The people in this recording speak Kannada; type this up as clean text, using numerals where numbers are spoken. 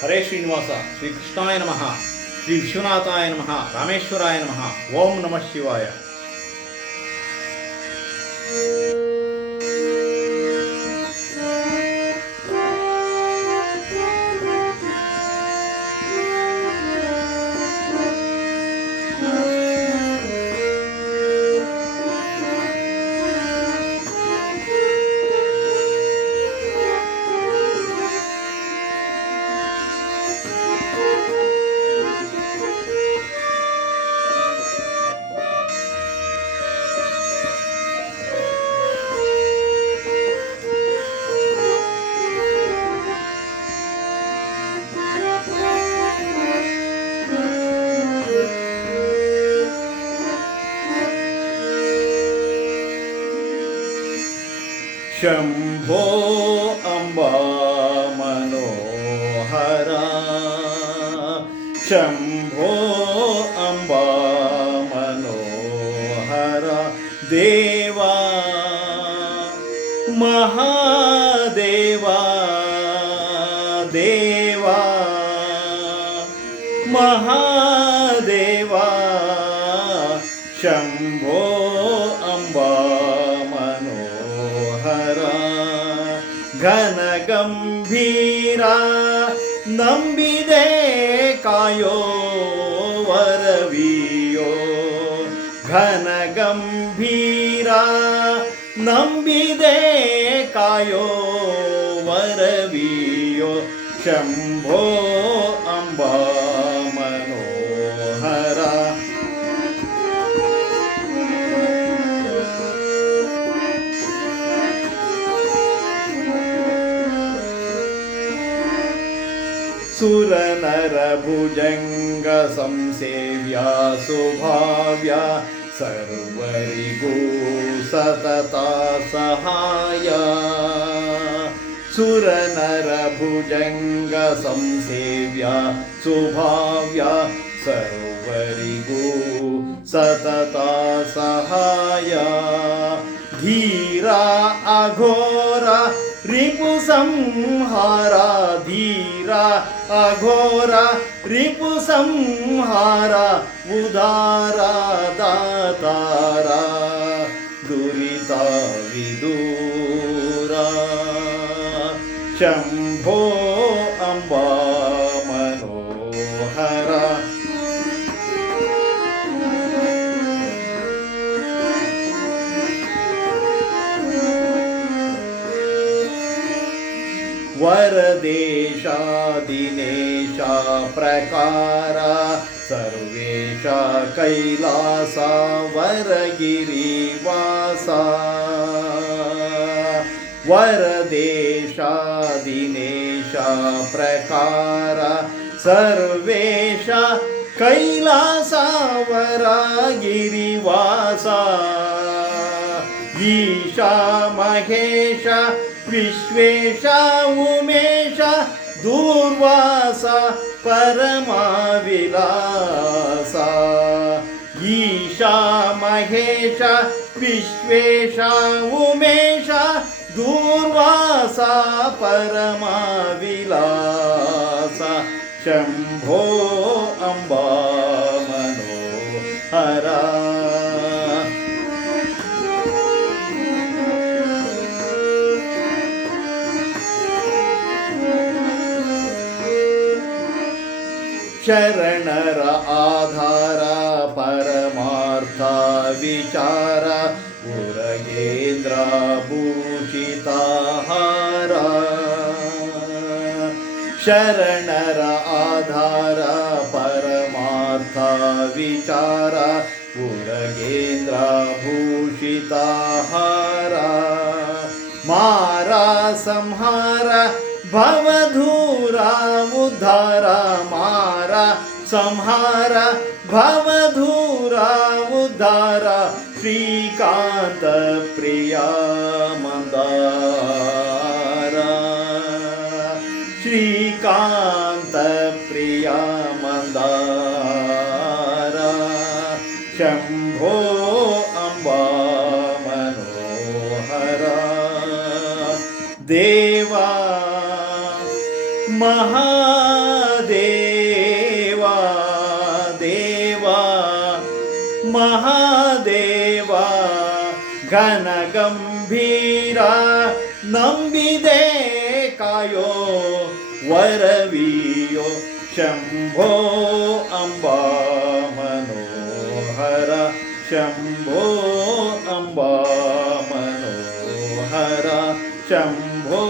ಹರೇ ಶ್ರೀನಿವಾಸ, ಶ್ರೀ ಕೃಷ್ಣಾಯ ನಮಃ, ಶ್ರೀ ವಿಶ್ವನಾಥಾಯ ನಮಃ, ರಾಮೇಶ್ವರಾಯ ನಮಃ. ಓಂ ನಮಃ ಶಿವಾಯ. ಶಂಭೋ ಅಂಬಾ ಮನೋಹರ, ಶಂಭೋ ಅಂಬಾ ಮನೋಹರ, ದೇವಾ ಮಹಾದೇವಾ, ದೇವಾ ಮಹಾದೇವಾ, ಶಂಭೋ ಅಂಬಾ ಘನ ಗಂಭೀರ, ನಂಬಿದೆ ಕಾಯೋ ವರವಿಯೋ. ಘನ ಗಂಭೀರ, ನಂಬಿದೆ ಕಾಯೋ ವರವಿಯೋ. ಶಂಭೋ ಅಂಬಾ ಮನೋಹರ, ಸುರನರ ಭುಜಂಗ ಸಂಸೇವ್ಯ ಸುಭಾವ್ಯ, ಸರ್ವರಿಗೂ ಸತತ ಸಹಾಯ. ಸುರನರ ಭುಜಂಗ ಸಂಸೇವ್ಯ ಸುಭಾವ್ಯ, ಸರ್ವರಿಗೂ ಸತತ ಸಹಾಯ. ಧೀರ ಅಘೋರ ರಿಪು ಸಂಹಾರ, ಧೀರ ಅಘೋರ ರಿಪು ಸಂಹಾರ, ಉದಾರ ದಾತಾರ ದುರಿತ ವಿದೂರ. ಶಂಭೋ ಅಂಬಾ ಮನೋಹರ, ವರದೇಶ ದಿನೇಶ ಪ್ರಕಾರ, ಸರ್ವೇಶ ಕೈಲಾಸ ವರಗಿರಿವಾಸ. ವರದೇಶ ದಿನೇಶ ಪ್ರಕಾರ, ಸರ್ವೇಶ ಕೈಲಾಸ ವರಗಿರಿವಾಸ. ಈಶ ಮಹೇಶ ವಿಶ್ವೇಶ ಉಮೇಶ, ದೂರ್ವಾಸ ಪರಮವಿಲಾಸ. ಈಶ ಮಹೇಶ ವಿಶ್ವೇಶ ಉಮೇಶ, ದೂರ್ವಾಸ ಪರಮವಿಲಾಸ. ಶಂಭೋ ಅಂಬಾ ಮನೋಹರ, ಶರಣರ ಆಧಾರ ಪರಮಾರ್ಥ ವಿಚಾರ, ಉರಗೇಂದ್ರ ಭೂಷಿತಾಹಾರ. ಶರಣರ ಆಧಾರ ಪರಮಾರ್ಥ ವಿಚಾರ, ಉರಗೇಂದ್ರ ಭೂಷಿತಾಹಾರ. ಮಾರ ಸಂಹಾರ ಭವಧೂರ ಉದ್ಧಾರ, ಮಾರ ಸಂಹಾರ ಭವಧೂರ ಉದ್ಧಾರ. ಶ್ರೀಕಾಂತ ಪ್ರಿಯ ಮಂದಾರ, ಶ್ರೀಕಾಂತ ಪ್ರಿಯ ಮಂದಾರ. ಶಂಭೋ ಅಂಬಾ ಮನೋಹರ, ದೇವಾ ಮಹಾ ದೇವಾ ದೇವಾ ಮಹಾದೇವ ಘನ ಗಂಭೀರ ನಂಬಿದೆ ಕಾಯೋ ವರವಿಯೋ ಶಂಭೋ ಅಂಬಾ ಮನೋಹರ ಶಂಭೋ ಅಂಬಾ ಮನೋಹರ ಶಂಭೋ